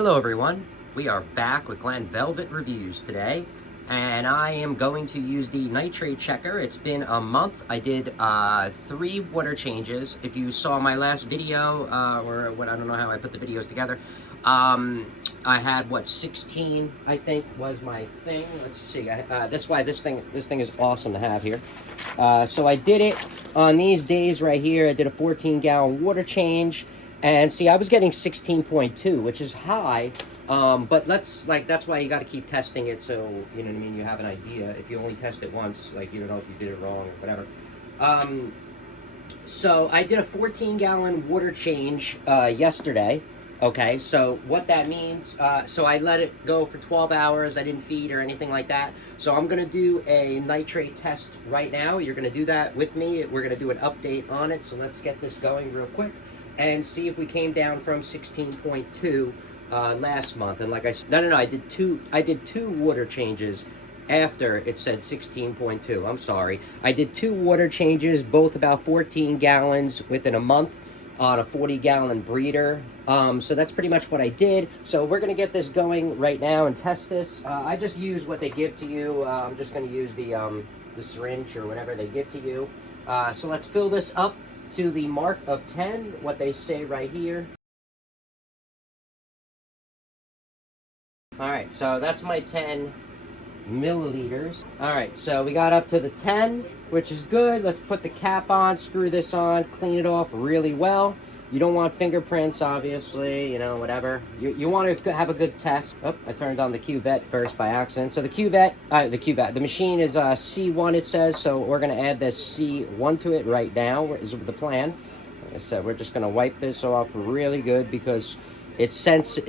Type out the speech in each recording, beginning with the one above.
Hello everyone, we are back with Glen Velvet Reviews today, and I am going to use the nitrate checker. It's been a month. I did 3 water changes. If you saw my last video, or what, I don't know how I put the videos together, I had, 16, I think, was my thing. Let's see, that's why this thing is awesome to have here. So I did it on these days right here. I did a 14-gallon water change. And see, I was getting 16.2, which is high, but that's why you got to keep testing it, so, you know what I mean, you have an idea. If you only test it once, like, you don't know if you did it wrong or whatever. So I did a 14-gallon water change yesterday. Okay, so what that means, so I let it go for 12 hours. I didn't feed or anything like that. So I'm going to do a nitrate test right now. You're going to do that with me. We're going to do an update on it, so let's get this going real quick and see if we came down from 16.2 last month. And like I said, no, I did two water changes after it said 16.2. I'm sorry. I did 2 water changes, both about 14 gallons within a month on a 40-gallon breeder. So that's pretty much what I did. So we're going to get this going right now and test this. I just use what they give to you. I'm just going to use the syringe or whatever they give to you. So let's fill this up to the mark of 10, what they say right here. Alright, so that's my 10 milliliters. Alright, so we got up to the 10, which is good. Let's put the cap on, screw this on, clean it off really well. You don't want fingerprints, obviously, you know, whatever. You want to have a good test. Oh, I turned on the cuvette first by accident. So the machine is C1, it says, so we're going to add this C1 to it right now, is the plan. Like I said, we're just going to wipe this off really good because the sensor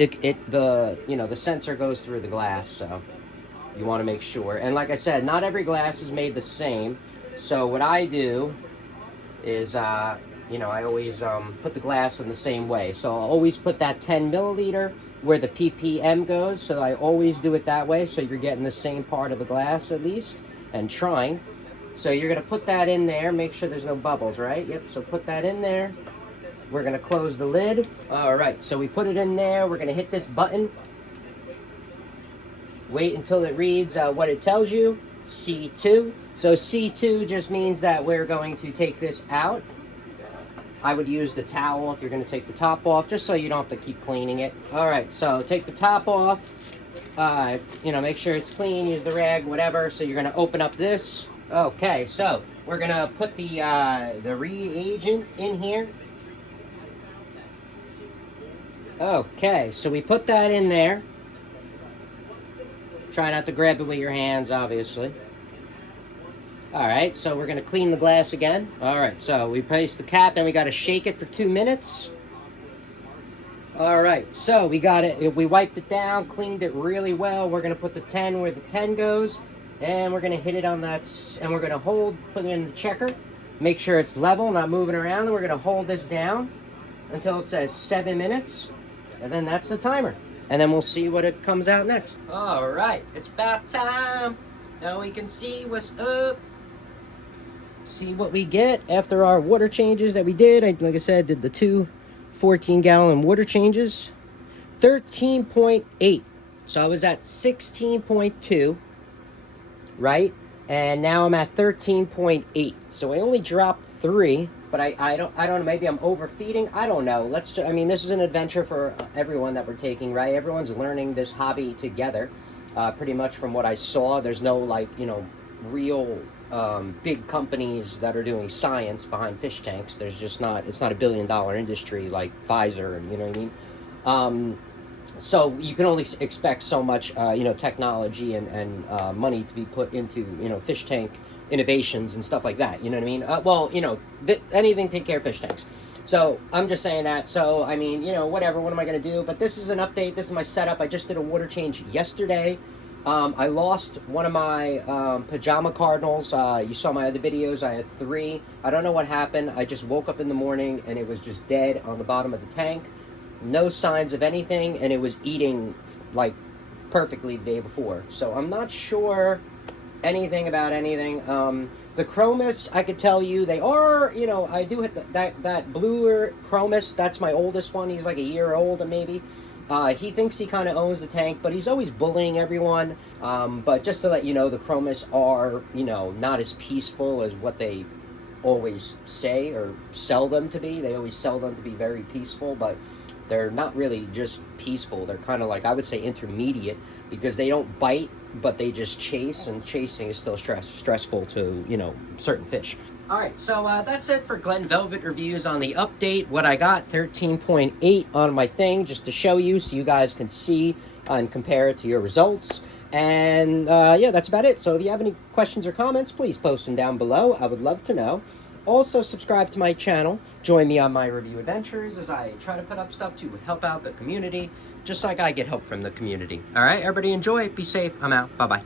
goes through the glass, so you want to make sure. And like I said, not every glass is made the same. So what I do is, I always put the glass in the same way. So I'll always put that 10 milliliter where the ppm goes. So I always do it that way. So you're getting the same part of the glass at least and trying. So you're going to put that in there. Make sure there's no bubbles, right? Yep. So put that in there. We're going to close the lid. All right. So we put it in there. We're going to hit this button. Wait until it reads what it tells you. C2. So C2 just means that we're going to take this out. I would use the towel if you're going to take the top off, just so you don't have to keep cleaning it. All right, so take the top off. Make sure it's clean. Use the rag, whatever. So you're going to open up this. Okay, so we're going to put the reagent in here. Okay, so we put that in there. Try not to grab it with your hands, obviously. Alright, so we're going to clean the glass again. Alright, so we place the cap, then we got to shake it for 2 minutes. Alright, so we got it. We wiped it down, cleaned it really well. We're going to put the 10 where the 10 goes. And we're going to hit it on that, and we're going to put it in the checker. Make sure it's level, not moving around. And we're going to hold this down until it says 7 minutes. And then that's the timer. And then we'll see what it comes out next. Alright, it's about time. Now we can see what's up. See what we get after our water changes that we did. Like I said, did the 2 14-gallon water changes. 13.8. So I was at 16.2, right? And now I'm at 13.8. So I only dropped 3. But I don't know, maybe I'm overfeeding. I don't know. This is an adventure for everyone that we're taking, right? Everyone's learning this hobby together. Pretty much from what I saw, there's no, real big companies that are doing science behind fish tanks. There's just not, it's not a billion-dollar industry like Pfizer, and you know what I mean? So you can only expect so much, technology and money to be put into, fish tank innovations and stuff like that, you know what I mean? Anything to take care of fish tanks. So I'm just saying that. So, whatever, what am I going to do? But this is an update. This is my setup. I just did a water change yesterday. I lost one of my pajama cardinals. You saw my other videos. I had 3. I don't know what happened. I just woke up in the morning and it was just dead on the bottom of the tank. No signs of anything, and it was eating perfectly the day before. So I'm not sure anything about anything. The chromis, I could tell you, they are, I do hit that bluer chromis. That's my oldest one. He's like a year old, maybe. He thinks he kind of owns the tank, but he's always bullying everyone. But just to let you know, the chromis are, you know, not as peaceful as what they always say or sell them to be. They always sell them to be very peaceful, but they're not really just peaceful. They're kind of like, I would say, intermediate, because they don't bite, but they just chase, and chasing is still stressful to, you know, certain fish. All right, so that's it for Glen Velvet reviews on the update. What I got, 13.8 on my thing, just to show you so you guys can see and compare it to your results. And yeah, that's about it. So if you have any questions or comments, please post them down below. I would love to know. Also, subscribe to my channel. Join me on my review adventures as I try to put up stuff to help out the community, just like I get help from the community. All right, everybody enjoy. Be safe. I'm out. Bye-bye.